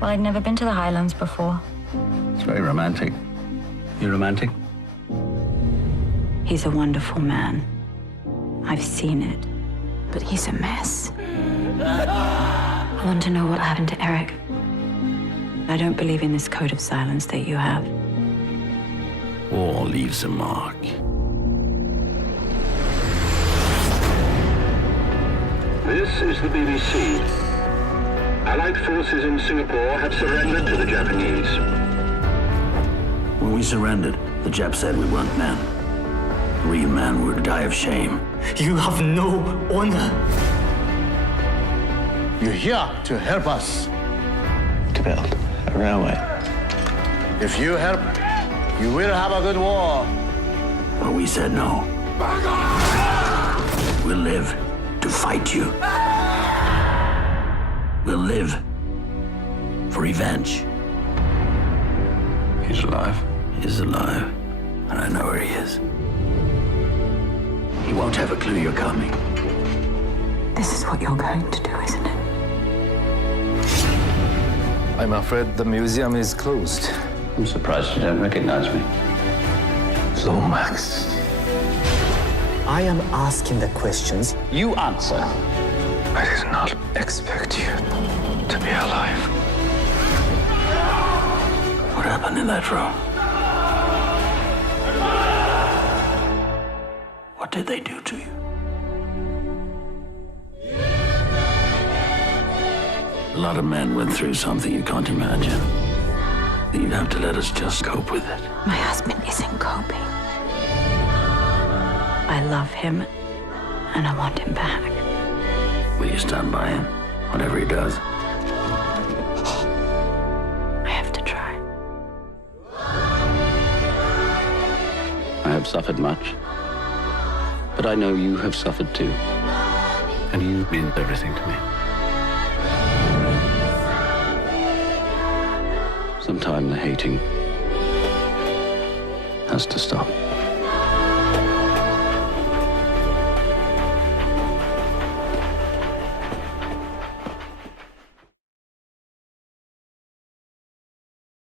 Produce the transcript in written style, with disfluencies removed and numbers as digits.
Well, I'd never been to the Highlands before. It's very romantic. You romantic? He's a wonderful man. I've seen it. But he's a mess. I want to know what happened to Eric. I don't believe in this code of silence that you have. War leaves a mark. This is the BBC. Allied forces in Singapore have surrendered to the Japanese. When we surrendered, the Jap said we weren't men. A real man would die of shame. You have no honor. You're here to help us. To build a railway. If you help, you will have a good war. But we said no. We'll live to fight you. We'll live for revenge. He's alive. He's alive, and I know where he is. He won't have a clue you're coming. This is what you're going to do, isn't it? I'm afraid the museum is closed. I'm surprised you don't recognize me. Lomax. I am asking the questions. You answer. I did not expect you to be alive. What happened in that room? What did they do to you? A lot of men went through something you can't imagine. You'd have to let us just cope with it. My husband isn't coping. I love him, and I want him back. Will you stand by him, whatever he does? I have to try. I have suffered much. But I know you have suffered too. And you mean everything to me. Sometime the hating has to stop.